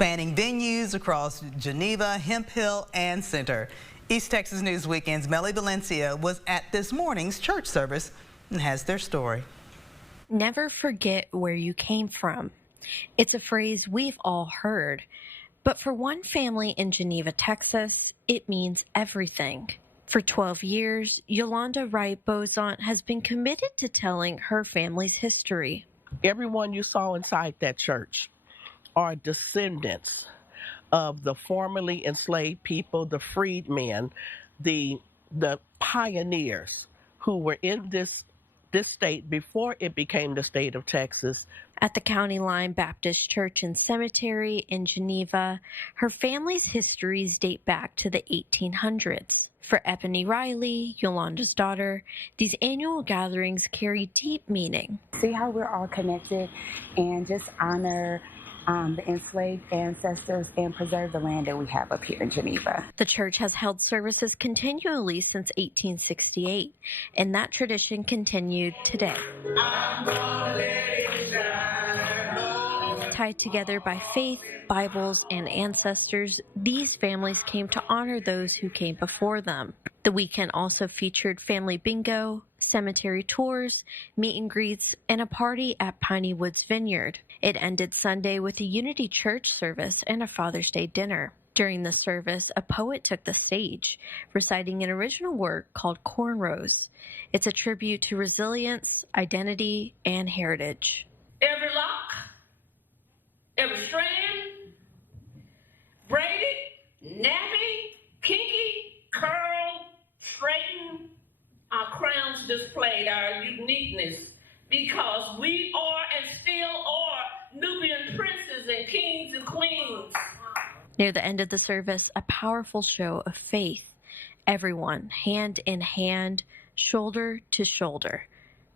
spanning venues across Geneva, Hemp Hill, and Center. East Texas News Weekend's Melly Valencia was at this morning's church service and has their story. Never forget where you came from. It's a phrase we've all heard, but for one family in Geneva, Texas, it means everything. For 12 years, Yolanda Wright-Bozant has been committed to telling her family's history. Everyone you saw inside that church are descendants of the formerly enslaved people, the freedmen, the pioneers who were in this state before it became the state of Texas. At the County Line Baptist Church and Cemetery in Geneva, her family's histories date back to the 1800s. For Ebony Riley, Yolanda's daughter, these annual gatherings carry deep meaning. See how we're all connected and just honor the enslaved ancestors and preserve the land that we have up here in Geneva. The church has held services continually since 1868, and that tradition continued today. Tied together by faith, Bibles, and ancestors, these families came to honor those who came before them. The weekend also featured family bingo, cemetery tours, meet and greets, and a party at Piney Woods Vineyard. It ended Sunday with a Unity Church service and a Father's Day dinner. During the service, a poet took the stage, reciting an original work called Cornrows. It's a tribute to resilience, identity, and heritage. Every lock, every strand, braided, nappy, kinky, curl, straighten, our crowns displayed our uniqueness because we are and still are Nubian princes and kings and queens. Near the end of the service, a powerful show of faith. Everyone, hand in hand, shoulder to shoulder,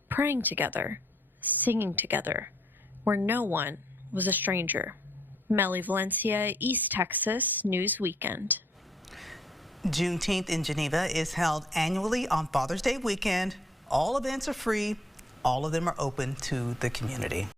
praying together, singing together, where no one was a stranger. Melly Valencia, East Texas News Weekend. Juneteenth in Geneva is held annually on Father's Day weekend. All events are free. All of them are open to the community.